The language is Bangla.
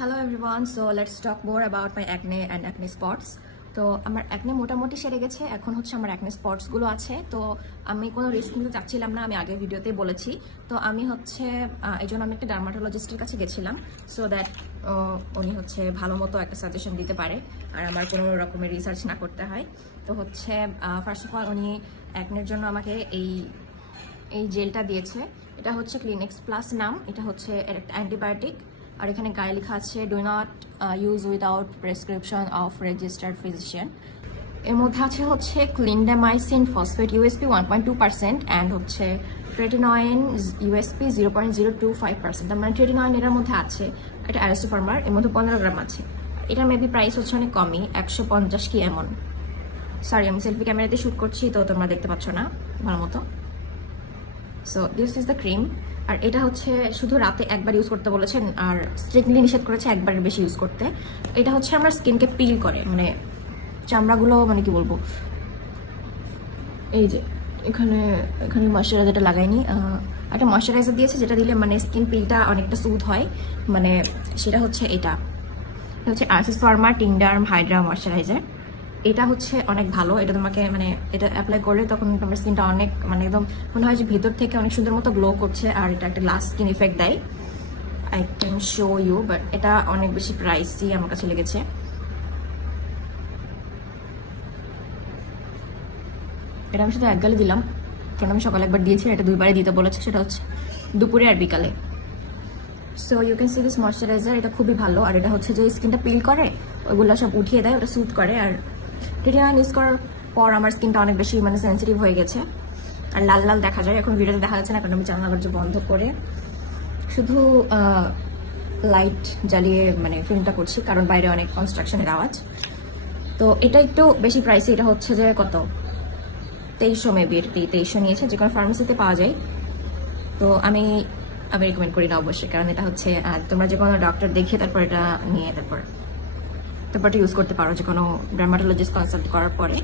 Hello everyone, so let's talk more about my acne and acne spots. তো আমার acne মোটামুটি সেরে গেছে, এখন হচ্ছে আমার acne spots গুলো আছে। তো আমি কোনো রিস্ক নিতে চাচ্ছিলাম না, আমি আগের ভিডিওতেই বলেছি। তো আমি হচ্ছে এইজন্য আমি একটা ডার্মাটোলজিস্টের কাছে গেছিলাম, সো দ্যাট উনি হচ্ছে ভালো মতো একটা সাজেশন দিতে পারে আর আমার কোনো রকমের রিসার্চ না করতে হয়। তো হচ্ছে ফার্স্ট অফ অল উনি acneর জন্য আমাকে এই জেলটা দিয়েছে। এটা হচ্ছে ক্লিনিক্স প্লাস নাম, এটা হচ্ছে একটা অ্যান্টিবায়োটিক। আর এখানে গায়ে লেখা আছে do not use without prescription of registered physician. এর মধ্যে আছে হচ্ছে ক্লিন্ডামাইসিন ফসফেট ইউএসপি 1.2% অ্যান্ড হচ্ছে ট্রেটিনয়েন ইউএসপি 0.025%। তার মানে ট্রেটিনয়েন এটার মধ্যে আছে, এটা অ্যারিস্টোফার্মার, এর মধ্যে 15 গ্রাম আছে। এটার মেবি প্রাইস হচ্ছে অনেক কমই, 150 কি এমন। সরি, আমি সেলফি ক্যামেরাতে শ্যুট করছি তো তোমরা দেখতে পাচ্ছ না ভালো মতো। So this is the cream. আর এটা হচ্ছে শুধু রাতে একবার ইউজ করতে বলেছেন, আর স্ট্রিক্টলি নিষেধ করেছে একবারের বেশি ইউজ করতে। এটা হচ্ছে আমার স্কিনকে পিল করে, মানে চামড়াগুলো, মানে কি বলবো, এই যে এখানে ময়শ্চারাইজারটা লাগাইনি, একটা ময়শ্চারাইজার দিয়েছে যেটা দিলে মানে স্কিন পিলটা অনেকটা স্মুথ হয়, মানে সেটা হচ্ছে এটা হচ্ছে আরসিস ফার্মা টিন্ডার্ম হাইড্রা ময়শ্চারাইজার। এটা হচ্ছে অনেক ভালো, এটা তোমাকে মানে এটা অ্যাপ্লাই করলে তখন তোমার স্কিনটা অনেক মানে একদম মনে হয় যে ভেতর থেকে অনেক সুন্দর মতো গ্লো করছে, আর এটা একটা লাস্ট স্কিন ইফেক্ট দেয়। I can show you, but এটা অনেক বেশি প্রাইসি আমার কাছে লেগেছে। এটা আমি শুধু এক গালে দিলাম, কারণ আমি সকালে একবার দিয়েছি, এটা দুইবারে দিতে বলেছে, সেটা হচ্ছে দুপুরে আর বিকালে। So you can see this moisturiser, এটা খুবই ভালো। আর এটা হচ্ছে যে স্কিনটা পিল করে ওইগুলো সব উঠিয়ে দেয়, ওটা স্যুট করে। আর ট্রেটিনয়েন ইউজ করার পর আমার স্কিনটা অনেক বেশি মানে সেন্সিটিভ হয়ে গেছে, আর লাল লাল দেখা যায়। এখন ভিডিওতে দেখা যাচ্ছে না কারণ আমি জানলা দরজা বন্ধ করে শুধু লাইট জ্বালিয়ে মানে ফিল্মটা করছি, কারণ বাইরে অনেক কনস্ট্রাকশনের আওয়াজ। তো এটা একটু বেশি প্রাইসে, এটা হচ্ছে যে কত 2300 মেবি, 2300 নিয়েছে, যে কোনো ফার্মেসিতে পাওয়া যায়। তো আমি রেকমেন্ড করি না অবশ্যই, কারণ এটা হচ্ছে তোমরা যে কোনো ডক্টর দেখে তারপর এটা নিয়ে তারপর ইউজ করতে পারো, যে কোনো ডার্মাটোলজিস্ট কনসাল্ট করার পরে।